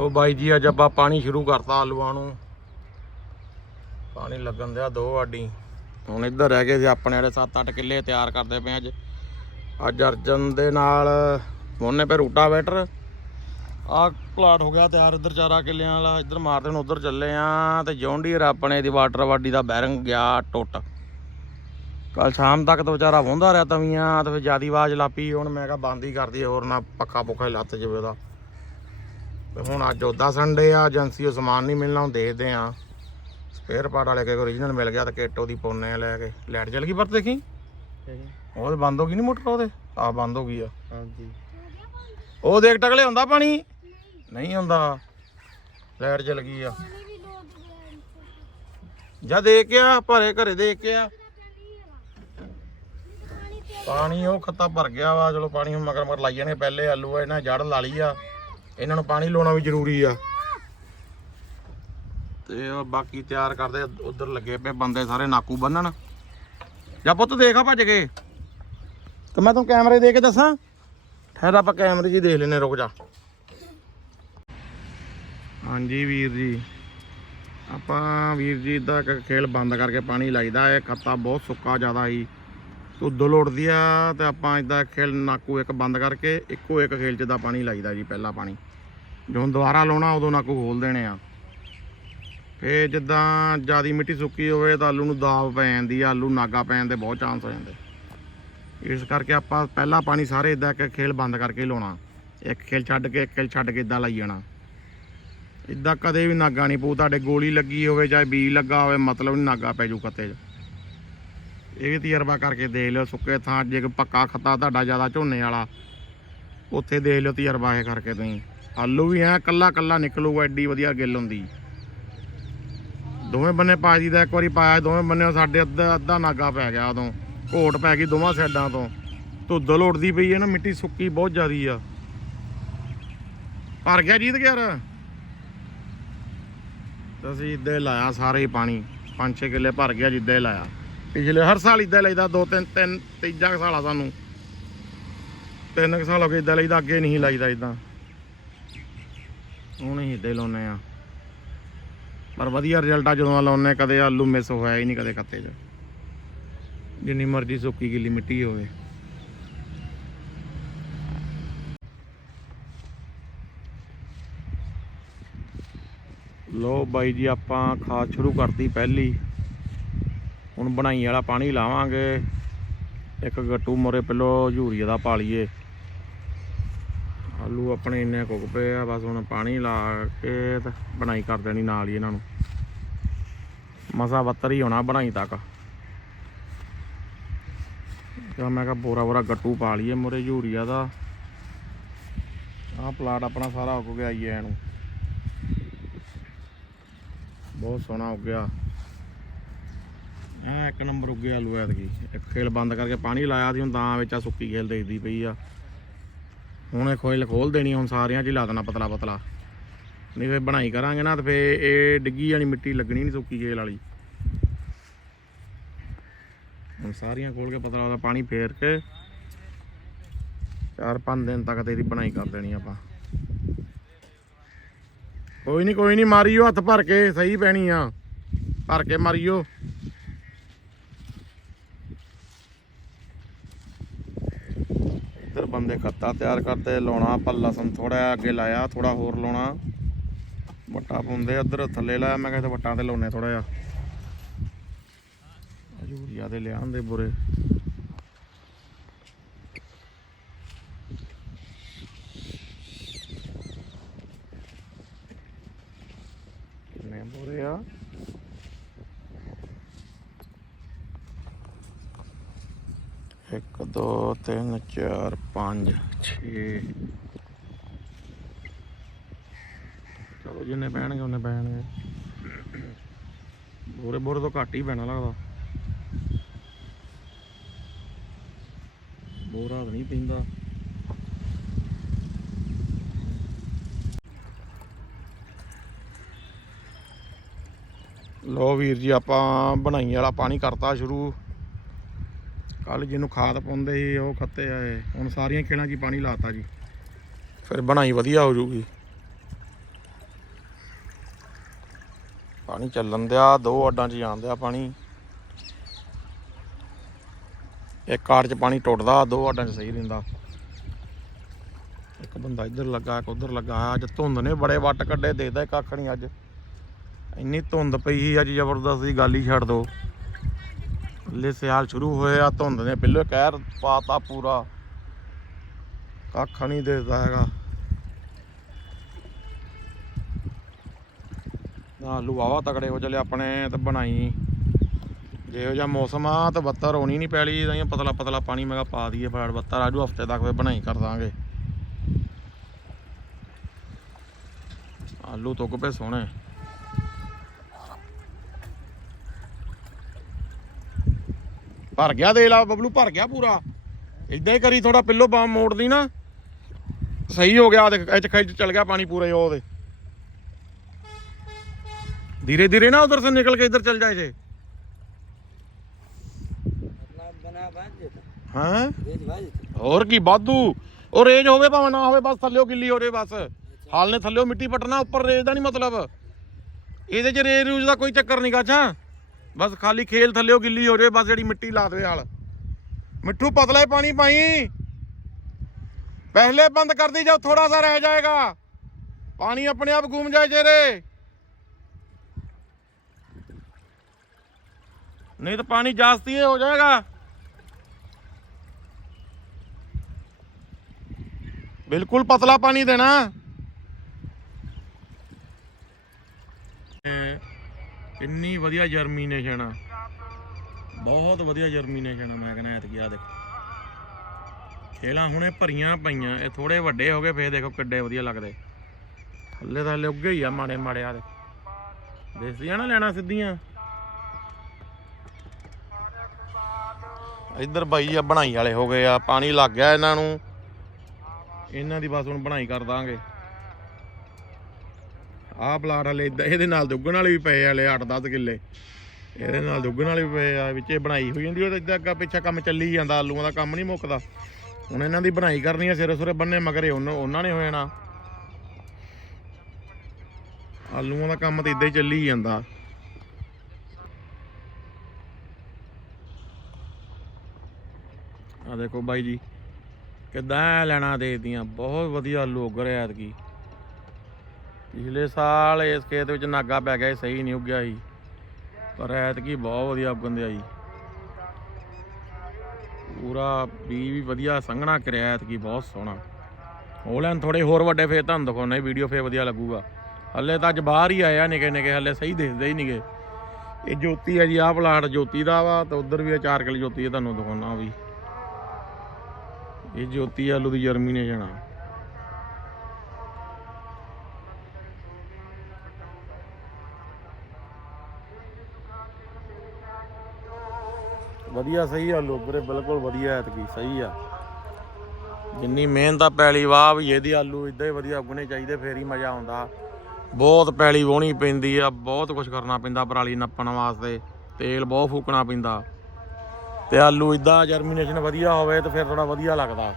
ਲੋ ਬਾਈ ਜੀ, ਅੱਜ ਆਪਾਂ ਪਾਣੀ ਸ਼ੁਰੂ ਕਰਤਾ ਆਲੂਆਂ ਨੂੰ। ਪਾਣੀ ਲੱਗਣ ਦਿਆ ਦੋ ਆਡੀ। ਹੁਣ ਇੱਧਰ ਰਹਿ ਗਏ ਸੀ ਆਪਣੇ ਵਾਲੇ 7-8 ਕਿੱਲੇ ਤਿਆਰ ਕਰਦੇ ਪਏ ਅੱਜ। ਅੱਜ ਅਰਜਨ ਦੇ ਨਾਲ ਉਹਨੇ ਪੇ ਰੂਟਾ ਬੈਟਰ ਆਹ ਪਲਾਟ ਹੋ ਗਿਆ ਤਿਆਰ ਇੱਧਰ ਚਾਰਾ ਕਿੱਲਿਆਂ ਵਾਲਾ। ਇੱਧਰ ਮਾਰਦੇ ਨੂੰ ਉੱਧਰ ਚੱਲੇ ਆ ਤੇ ਜੌਂਡੀਅਰ ਆਪਣੇ ਦੀ ਵਾਟਰ ਵਾਡੀ ਦਾ ਬੈਰਿੰਗ ਗਿਆ ਟੁੱਟ। ਕੱਲ ਸ਼ਾਮ ਤੱਕ ਤਾਂ ਵਿਚਾਰਾ ਵਹੁੰਦਾ ਰਿਹਾ ਤਵੀਆਂ, ਤੇ ਫਿਰ ਜਿਆਦੀ ਆਵਾਜ਼ ਲਾਪੀ। ਹੁਣ ਮੈਂ ਕਿਹਾ ਬੰਦ ਹੀ ਕਰਦੀ ਹੋਰ ਨਾ ਪੱਖਾ ਪੁੱਖਾ ਹੀ ਲੱਤ ਜਵੇ ਉਹਦਾ। ਤੇ ਹੁਣ ਅੱਜ ਉਹਦਾ ਸੰਡੇ ਆ ਏਜੰਸੀ ਉਹ ਸਮਾਨ ਨਹੀਂ ਮਿਲਣਾ ਹੁਣ ਦੇਖਦੇ ਆ ਸਪੇਅਰ ਪਾਰਟ ਵਾਲੇ ਕੇ ਓਰੀਜਨਲ ਮਿਲ ਗਿਆ ਤੇ ਕਿੱਟ ਪਾਉਨੇ ਆ ਲੈ ਕੇ। ਲਾਈਟ ਚਲ ਗਈ ਪਰ ਦੇਖੀ? ਉਹ ਬੰਦ ਹੋ ਗਈ ਨਹੀਂ ਮੋਟਰ ਉਹਦੇ? ਆ ਬੰਦ ਹੋ ਗਈ ਆ। ਹਾਂਜੀ। ਉਹ ਦੇਖ ਟਕਲੇ ਹੁੰਦਾ ਪਾਣੀ? ਨਹੀਂ ਹੁੰਦਾ। ਲਾਈਟ ਚਲ ਗਈ ਆ। ਜਾ ਦੇਖ ਕੇ ਆ ਭਰੇ ਘਰੇ ਦੇਖ ਕੇ ਆ। ਪਾਣੀ ਉਹ ਖੱਤਾ ਭਰ ਗਿਆ ਵਾ ਚਲੋ ਪਾਣੀ ਹੁਣ ਮਗਰ ਮਗਰ ਲਾਈ ਜਾਣੇ ਪਹਿਲੇ ਆਲੂ ਇਹਨਾਂ ਜੜ ਲਾ ਲਈ ਆ। ਇਹਨਾਂ ਨੂੰ ਪਾਣੀ ਲਾਉਣਾ ਵੀ ਜ਼ਰੂਰੀ ਆ। ਤੇ ਬਾਕੀ ਤਿਆਰ ਕਰਦੇ ਉਧਰ ਲੱਗੇ ਪਏ ਬੰਦੇ ਸਾਰੇ ਨਾਕੂ ਬੰਨਣ। ਜਾ ਪੁੱਤ ਦੇਖ ਆ ਭੱਜ ਕੇ। ਤੇ ਮੈਂ ਤੈਨੂੰ ਕੈਮਰੇ ਦੇ ਕੇ ਦੱਸਾਂ। ਠਹਿਰ ਆਪਾਂ ਕੈਮਰੇ 'ਚ ਦੇਖ ਲੈਨੇ ਰੁਕ ਜਾ। ਹਾਂਜੀ ਵੀਰ ਜੀ। ਆਪਾਂ ਵੀਰ ਜੀ ਦਾ ਇੱਕ ਖੇਲ ਬੰਦ ਕਰਕੇ ਪਾਣੀ ਲਾਈਦਾ। ਹੈ ਖੱਤਾ ਬਹੁਤ ਸੁੱਕਾ ਜ਼ਿਆਦਾ ਸੀ। ਧੁੱਦ ਲੋੜਦੀ ਆ ਤੇ ਆਪਾਂ ਇਦਾਂ ਖੇਲ ਨਾਕੂ ਇੱਕ ਬੰਦ ਕਰਕੇ ਇੱਕੋ ਇੱਕ ਖੇਲ 'ਚ ਦਾ ਪਾਣੀ ਲਾਈਦਾ ਜੀ, ਪਹਿਲਾ ਪਾਣੀ। ਜਦੋਂ ਦੁਬਾਰਾ ਲਾਉਣਾ, ਉਦੋਂ ਨਾਕੂ ਖੋਲ ਦੇਣੇ ਆ। ਫੇ ਜਿੱਦਾਂ ਜਿਆਦੀ ਮਿੱਟੀ ਸੁੱਕੀ ਹੋਵੇ ਤਾਂ ਆਲੂ ਨੂੰ ਦਾਬ ਪੈ ਜਾਂਦੀ ਆ, ਆਲੂ ਨਾਗਾ ਪੈਣ ਦੇ ਬਹੁਤ ਚਾਂਸ ਹੋ ਜਾਂਦੇ। ਇਸ ਕਰਕੇ ਆਪਾਂ ਪਹਿਲਾ ਪਾਣੀ ਸਾਰੇ ਇਦਾਂ ਇੱਕ ਖੇਲ ਬੰਦ ਕਰਕੇ ਲਾਉਣਾ। ਇੱਕ ਖੇਲ ਛੱਡ ਕੇ, ਇੱਕ ਖੇਲ ਛੱਡ ਕੇ ਇਦਾਂ ਲਾਈ ਜਾਣਾ। ਇਦਾਂ ਕਦੇ ਵੀ ਨਾਗਾ ਨਹੀਂ ਪਊ, ਤੁਹਾਡੇ ਗੋਲੀ ਲੱਗੀ ਹੋਵੇ ਚਾਹੇ ਬੀਜ ਲੱਗਾ ਹੋਵੇ, ਮਤਲਬ ਨਹੀਂ ਨਾਗਾ ਪੈ ਜੂ ਕੱਤੇ 'ਚ। ਇਹ ਵੀ ਤਜਰਬਾ ਕਰਕੇ ਦੇਖ ਲਿਓ ਸੁੱਕੇ ਥਾਂ, ਜੇ ਪੱਕਾ ਖੱਤਾ ਤੁਹਾਡਾ ਜ਼ਿਆਦਾ ਝੋਨੇ ਵਾਲਾ, ਉੱਥੇ ਦੇਖ ਲਿਓ ਤਜਰਬਾ ਇਹ ਕਰਕੇ ਤੁਸੀਂ। ਆਲੂ ਵੀ ਐ ਕੱਲਾ ਕੱਲਾ ਨਿਕਲੂਗਾ, ਐਡੀ ਵਧੀਆ ਗਿੱਲ ਹੁੰਦੀ। ਦੋਵੇਂ ਬੰਨੇ ਪਾ ਦਾ ਇੱਕ ਵਾਰੀ ਪਾਇਆ, ਦੋਵੇਂ ਬੰਨੇ ਸਾਡੇ ਅੱਧਾ ਅੱਧਾ ਨਾਗਾ ਪੈ ਗਿਆ ਉਦੋਂ। ਘੋਟ ਪੈ ਗਈ ਦੋਵਾਂ ਸਾਈਡਾਂ ਤੋਂ। ਧੁੱਦ ਲੋੜਦੀ ਪਈ ਹੈ ਨਾ, ਮਿੱਟੀ ਸੁੱਕੀ ਬਹੁਤ ਜ਼ਿਆਦੀ ਆ। ਭਰ ਗਿਆ ਜੀਤ ਯਾਰ ਅਸੀਂ ਇੱਦਾਂ ਲਾਇਆ ਸਾਰੇ ਹੀ ਪਾਣੀ। 5-6 ਕਿੱਲੇ ਭਰ ਗਿਆ ਜਿੱਦਾਂ ਹੀ ਲਾਇਆ। ਪਿਛਲੇ ਹਰ ਸਾਲ ਇੱਦਾਂ ਲਈਦਾ, ਦੋ ਤਿੰਨ ਤਿੰਨ, ਤੀਜਾ ਕੁ ਸਾਨੂੰ। ਤਿੰਨ ਕੁ ਸਾਲ ਹੋ ਗਏ ਇੱਦਾਂ ਲਈਦਾ, ਅੱਗੇ ਨਹੀਂ ਲਾਈਦਾ ਇਦਾਂ। ਹੁਣ ਹੀ ਇੱਦਾਂ ਹੀ ਲਾਉਨੇ ਆ। ਪਰ ਵਧੀਆ ਰਿਜ਼ਲਟ ਆ ਜਦੋਂ ਲਾਉਨੇ ਕਦੇ ਆਲੂ ਮਿਸ ਹੋਇਆ ਹੀ ਨਹੀਂ ਕਦੇ ਖੱਤੇ 'ਚ। ਜਿੰਨੀ ਮਰਜ਼ੀ ਸੁੱਕੀ ਗਿੱਲੀ ਮਿੱਟੀ ਹੋਵੇ। ਲੋ ਬਾਈ ਜੀ, ਆਪਾਂ ਖਾਦ ਸ਼ੁਰੂ ਕਰਤੀ ਪਹਿਲੀ। ਹੁਣ ਬਣਾਈ ਵਾਲਾ ਪਾਣੀ ਲਾਵਾਂਗੇ। ਇੱਕ ਗੱਟੂ ਮੋਰੇ ਪਹਿਲੋ ਯੂਰੀਆ ਦਾ ਪਾ ਲਈਏ ਆਲੂ ਆਪਣੇ ਇੰਨੇ ਕੁੱਕ ਪਏ ਆ, ਬਸ ਹੁਣ ਪਾਣੀ ਲਾ ਕੇ ਤੇ ਬਣਾਈ ਕਰ ਦੇਣੀ ਨਾਲ ਹੀ ਇਹਨਾਂ ਨੂੰ। ਮਸਾ ਬੱਤਰ ਹੀ ਹੋਣਾ ਬਣਾਈ ਤੱਕ। ਤੇ ਮੈਂ ਕਿਹਾ ਬੋਰਾ ਬੋਰਾ ਗੱਟੂ ਪਾ ਲਈਏ ਮੋਰੇ ਯੂਰੀਆ ਦਾ। ਆਹ ਪਲਾਟ ਆਪਣਾ ਸਾਰਾ ਉੱਗ ਗਿਆ ਹੀ ਐ ਇਹਨੂੰ ਬਹੁਤ ਸੋਹਣਾ ਉੱਗਿਆ ਆ ਇੱਕ ਨੰਬਰ ਉੱਗਿਆ ਆਲੂ ਐਤਕੀ। ਇੱਕ ਖੇਲ ਬੰਦ ਕਰਕੇ ਪਾਣੀ ਲਾਇਆ ਸੀ, ਹੁਣ ਤਾਂ ਵਿੱਚ ਆ ਸੁੱਕੀ ਖੇਲ ਦੇਖਦੀ ਪਈ ਆ। ਹੁਣ ਇਹ ਖੋਲ ਖੋਲ ਦੇਣੀ, ਹੁਣ ਸਾਰਿਆਂ 'ਚ ਹੀ ਲਾ ਦੇਣਾ ਪਤਲਾ ਪਤਲਾ। ਨਹੀਂ ਫੇ ਬਣਾਈ ਕਰਾਂਗੇ ਨਾ ਤੇ ਫੇ ਇਹ ਡਿੱਗੀ ਵਾਲੀ ਮਿੱਟੀ ਲੱਗਣੀ ਨਹੀਂ ਸੁੱਕੀ ਖੇਲ ਵਾਲੀ। ਹੁਣ ਸਾਰੀਆਂ ਖੋਲ ਕੇ ਪਤਲਾ ਉਹਦਾ ਪਾਣੀ ਫੇਰ ਕੇ ਚਾਰ ਪੰਜ ਦਿਨ ਤੱਕ ਤੇ ਇਹਦੀ ਬਣਾਈ ਕਰ ਦੇਣੀ ਆਪਾਂ। ਕੋਈ ਨਹੀਂ ਕੋਈ ਨਹੀਂ, ਮਾਰੀਓ ਹੱਥ ਭਰ ਕੇ, ਸਹੀ ਪੈਣੀ ਆ। ਭਰ ਕੇ ਮਾਰੀਓ। ਬੰਦੇ ਖੱਤਾ ਤਿਆਰ ਕਰਦੇ ਲਾਉਣਾ, ਆਪਾਂ ਲਸਣ ਥੋੜਾ ਜਿਹਾ ਅੱਗੇ ਲਾਇਆ ਥੋੜਾ ਹੋਰ ਲਾਉਣਾ। ਵੱਟਾ ਪਾਉਂਦੇ ਉਧਰ, ਥੱਲੇ ਲਾਇਆ, ਮੈਂ ਕਿਹਾ ਵੱਟਾਂ ਤੇ ਲਾਉਣੇ ਥੋੜਾ ਜਿਹਾ। ਯੂਰੀਆ ਦੇ ਲਿਆਉਂਦੇ ਬੁਰੇ। 1 2 3 4 5 6 ਚਲੋ ਜਿੰਨੇ ਬਹਿਣਗੇ ਉਹਨੇ ਬਹਿਣਗੇ ਬੋਰੇ ਬੋਰੇ ਤੋਂ ਘੱਟ ਹੀ ਪੈਣਾ ਲੱਗਦਾ। ਬੋਰਾ ਨਹੀਂ ਪੈਂਦਾ। ਲੋ ਵੀਰ ਜੀ, ਆਪਾਂ ਬਣਾਈ ਵਾਲਾ ਪਾਣੀ ਕਰਤਾ ਸ਼ੁਰੂ। ਕੱਲ ਜਿਹਨੂੰ ਖਾਦ ਪਾਉਂਦੇ ਸੀ, ਉਹ ਖੱਤੇ ਆਏ। ਹੁਣ ਸਾਰੀਆਂ ਖੇਲਾਂ 'ਚ ਹੀ ਪਾਣੀ ਲਾਤਾ ਜੀ। ਫਿਰ ਬਣਾਈ ਵਧੀਆ ਹੋ ਜੂਗੀ। ਪਾਣੀ ਚੱਲਣ ਦਿਆ, ਦੋ ਅੱਡਾਂ 'ਚ ਜਾਣ ਦਿਆ ਪਾਣੀ। ਇੱਕ ਕਾੜ 'ਚ ਪਾਣੀ ਟੁੱਟਦਾ, ਦੋ ਅੱਡਾਂ 'ਚ ਸਹੀ ਰਹਿੰਦਾ। ਇੱਕ ਬੰਦਾ ਇੱਧਰ ਲੱਗਾ, ਇੱਕ ਉੱਧਰ ਲੱਗਾ। ਅੱਜ ਧੁੰਦ ਨੇ ਬੜੇ ਵੱਟ ਕੱਢੇ, ਦੇਖਦਾ ਕੱਖ ਨਹੀਂ ਅੱਜ। ਇੰਨੀ ਧੁੰਦ ਪਈ ਸੀ, ਅੱਜ ਜ਼ਬਰਦਸਤ ਦੀ ਗੱਲ ਹੀ ਛੱਡ ਦੋ। ਲੈ ਸਿਆਲ ਸ਼ੁਰੂ ਹੋਇਆ ਧੁੰਦ ਨੇ ਪਹਿਲੇ ਕਹਿਰ ਪਾਤਾ ਪੂਰਾ। ਕੱਖ ਨਹੀਂ ਦਿਸਦਾ ਹੈਗਾ। ਨਾ ਆਲੂ ਵਾਵਾ ਤਕੜੇ ਹੋ ਚਲੇ ਆਪਣੇ ਤੇ ਬਣਾਈ। ਜਿਹੋ ਜਿਹਾ ਮੌਸਮ ਆ, ਤੇ ਬੱਤਰ ਹੋਣੀ ਨਹੀਂ ਪੈਲੀ, ਤਾਂ ਪਤਲਾ ਪਤਲਾ ਪਾਣੀ ਮੈਂ ਕਿਹਾ ਪਾ ਦਈਏ ਫੜ ਬੱਤਰ, ਆਜੂ ਹਫ਼ਤੇ ਤੱਕ ਫੇ ਬਣਾਈ ਕਰ ਦਾਂਗੇ। ਆਲੂ ਤੁੱਕ ਪਏ ਸੋਹਣੇ। ਭਰ ਗਿਆ ਦੇ ਲਾ ਬਬਲੂ ਭਰ ਗਿਆ ਪੂਰਾ ਇਦਾਂ ਹੀ ਕਰੀ ਥੋੜਾ ਪਿੱਲੋ ਬਾਮ ਮੋੜਦੀ ਨਾ ਸਹੀ ਹੋ ਗਿਆ ਦੇਖ ਇਹ ਚ ਖਿੱਚ ਚੱਲ ਗਿਆ ਪਾਣੀ ਪੂਰਾ ਹੀ ਉਹ ਉਹਦੇ धीरे धीरे ना उधर से निकल के इधर चल जाए थे अपना बना बांध देता हाँ रेज बांध देता ਹੋਰ ਕੀ ਬਾਦੂ ਉਹ ਰੇਜ ਹੋਵੇ ਭਾਵੇਂ ਨਾ ਹੋਵੇ ਬਸ ਥੱਲਿਓ ਗਿੱਲੀ ਹੋ ਜੇ ਬਸ ਹਾਲ ਨੇ ਥੱਲਿਓ ਮਿੱਟੀ ਪਟਣਾ ਉੱਪਰ ਰੇਜ ਦਾ ਨਹੀਂ ਮਤਲਬ ਇਹਦੇ ਚ ਬਸ ਖਾਲੀ ਖੇਲ ਥੱਲੇ ਉਹ ਗਿੱਲੀ ਹੋ ਜਾਵੇ ਬਸ ਜਿਹੜੀ ਮਿੱਟੀ ਲਾ ਦੇ ਨਾਲ ਮਿੱਠੂ, ਪਤਲਾ ਹੀ ਪਾਣੀ ਪਾਈ। ਪਹਿਲੇ ਬੰਦ ਕਰਦੀ ਜਾ ਥੋੜਾ ਸਾ ਰਹਿ ਜਾਏਗਾ। ਪਾਣੀ ਆਪਣੇ ਆਪ ਘੁੰਮ ਜਾਏ ਜਿਹੜੇ ਨਹੀਂ ਤਾਂ ਪਾਣੀ ਜਾਸਤੀ ਹੋ ਜਾਏਗਾ। ਬਿਲਕੁਲ ਪਤਲਾ ਪਾਣੀ ਦੇਣਾ। ਇਹ ਇੰਨੀ ਵਧੀਆ ਜਰਮੀਨੇਸ਼ਨ ਆ ਬਹੁਤ ਵਧੀਆ ਜਰਮੀਨੇਸ਼ਨ ਆ ਮੈਂ ਕਹਿੰਦਾ ਐਤਕੀ ਆ ਦੇਖੋ। ਖੇਲਾਂ ਹੁਣੇ ਭਰੀਆਂ ਪਈਆਂ, ਇਹ ਥੋੜੇ ਵੱਡੇ ਹੋ ਗਏ, ਫੇਰ ਦੇਖੋ ਕਿੱਡੇ ਵਧੀਆ ਲੱਗਦੇ। ਥੱਲੇ ਤਾਂ ਹਲੇ ਉੱਗੇ ਹੀ ਆ ਮਾੜੇ ਮਾੜੇ ਆ ਦੇ ਦੇਸੀਆਂ ਨਾ ਲੈਣਾ ਸਿੱਧੀਆਂ। ਇੱਧਰ ਬਾਈ ਆ, ਬਣਾਈ ਵਾਲੇ ਹੋ ਗਏ ਆ, ਪਾਣੀ ਲੱਗ ਗਿਆ ਇਹਨਾਂ ਨੂੰ। ਇਹਨਾਂ ਦੀ ਬਸ ਹੁਣ ਬਣਾਈ ਕਰ ਦਾਂਗੇ। ਆਹ ਪਲਾਟ ਹਲੇ ਇਹਦੇ ਨਾਲ ਦੁੱਗਣ ਵਾਲੇ ਵੀ ਪਏ ਆ ਹਲੇ 8-10 ਕਿੱਲੇ। ਇਹਦੇ ਨਾਲ ਦੁੱਗਣ ਵਾਲੇ ਵੀ ਪਏ ਆ, ਵਿੱਚੇ ਬਣਾਈ ਹੋਈ ਜਾਂਦੀ ਉਹ ਤਾਂ ਅੱਗਾ ਪਿੱਛਾ ਕੰਮ ਚੱਲੀ ਜਾਂਦਾ, ਆਲੂਆਂ ਦਾ ਕੰਮ ਨਹੀਂ ਮੁੱਕਦਾ। ਹੁਣ ਇਹਨਾਂ ਦੀ ਬਣਾਈ ਕਰਨੀ ਆ, ਸਿਰੇ ਸੁਰੇ ਬੰਨੇ, ਮਗਰੇ ਉਹਨਾਂ ਉਹਨਾਂ ਨੇ ਹੋ ਜਾਣਾ। ਆਲੂਆਂ ਦਾ ਕੰਮ ਤਾਂ ਇਦਾਂ ਹੀ ਚੱਲੀ ਜਾਂਦਾ। ਆ ਦੇਖੋ ਬਾਈ ਜੀ, ਕਿੱਦਾਂ ਲੈਣਾ ਦੇਦੀਆਂ ਬਹੁਤ ਵਧੀਆ ਆਲੂ ਉੱਗ ਰਿਹਾ ਐਤਕੀ। ਪਿਛਲੇ ਸਾਲ ਇਸ ਖੇਤ ਵਿੱਚ ਨਾਗਾ ਪੈ ਗਿਆ ਸਹੀ ਨਹੀਂ ਉੱਗਿਆ ਸੀ। ਪਰ ਐਤਕੀ ਬਹੁਤ ਵਧੀਆ ਉੱਗਣ ਦਿਆ ਪੂਰਾ ਬੀ ਵੀ ਵਧੀਆ ਸੰਘਣਾ ਕਰਿਆ ਐਤਕੀ, ਬਹੁਤ ਸੋਹਣਾ। ਹੋ ਲੈਣ ਥੋੜੇ ਹੋਰ ਵੱਡੇ ਫੇਰ ਤੁਹਾਨੂੰ ਦਿਖਾਉਣਾ ਵੀਡੀਓ ਫੇਰ ਵਧੀਆ ਲੱਗੂਗਾ। ਹੱਲੇ ਤਾਂ ਅੱਜ ਬਾਹਰ ਹੀ ਆਇਆ ਨਿਕੇ ਨਿਕੇ, ਹੱਲੇ ਸਹੀ ਦਿਖਦੇ ਹੀ ਨਹੀਂਗੇ ਇਹ ਜੋਤੀ ਹੈ ਜੀ, ਆਹ ਪਲਾਟ ਜੋਤੀ ਦਾ ਵਾ, ਤੇ ਉਧਰ ਵੀ ਆ ਚਾਰ ਕਿਲੇ ਜੋਤੀ ਹੈ, ਤੁਹਾਨੂੰ ਦਿਖਾਉਣਾ ਵੀ। ਇਹ ਜੋਤੀ ਆਲੂ ਦੀ ਜਰਮੀ ਨੇ ਜਾਣਾ। ਵਧੀਆ, ਸਹੀ ਆ ਲੋਗਰੇ ਬਿਲਕੁਲ ਵਧੀਆ ਐਤਕੀ, ਸਹੀ ਆ। ਜਿੰਨੀ ਮਿਹਨਤ ਆ ਪੈਲੀ ਵਾਹ ਵੀ ਇਹਦੀ, ਆਲੂ ਇਦਾਂ ਹੀ ਵਧੀਆ ਉੱਗਣੇ ਚਾਹੀਦੇ, ਫੇਰ ਹੀ ਮਜ਼ਾ ਆਉਂਦਾ। ਬਹੁਤ ਪੈਲੀ ਵਾਹੁਣੀ ਪੈਂਦੀ ਆ, ਬਹੁਤ ਕੁਝ ਕਰਨਾ ਪੈਂਦਾ ਪਰਾਲੀ ਨੱਪਣ ਵਾਸਤੇ, ਤੇਲ ਬਹੁਤ ਫੂਕਣਾ ਪੈਂਦਾ। ਤੇ ਆਲੂ ਇਦਾਂ ਜਰਮੀਨੇਸ਼ਨ ਵਧੀਆ ਹੋਵੇ, ਤੇ ਫਿਰ ਥੋੜਾ ਵਧੀਆ ਲੱਗਦਾ।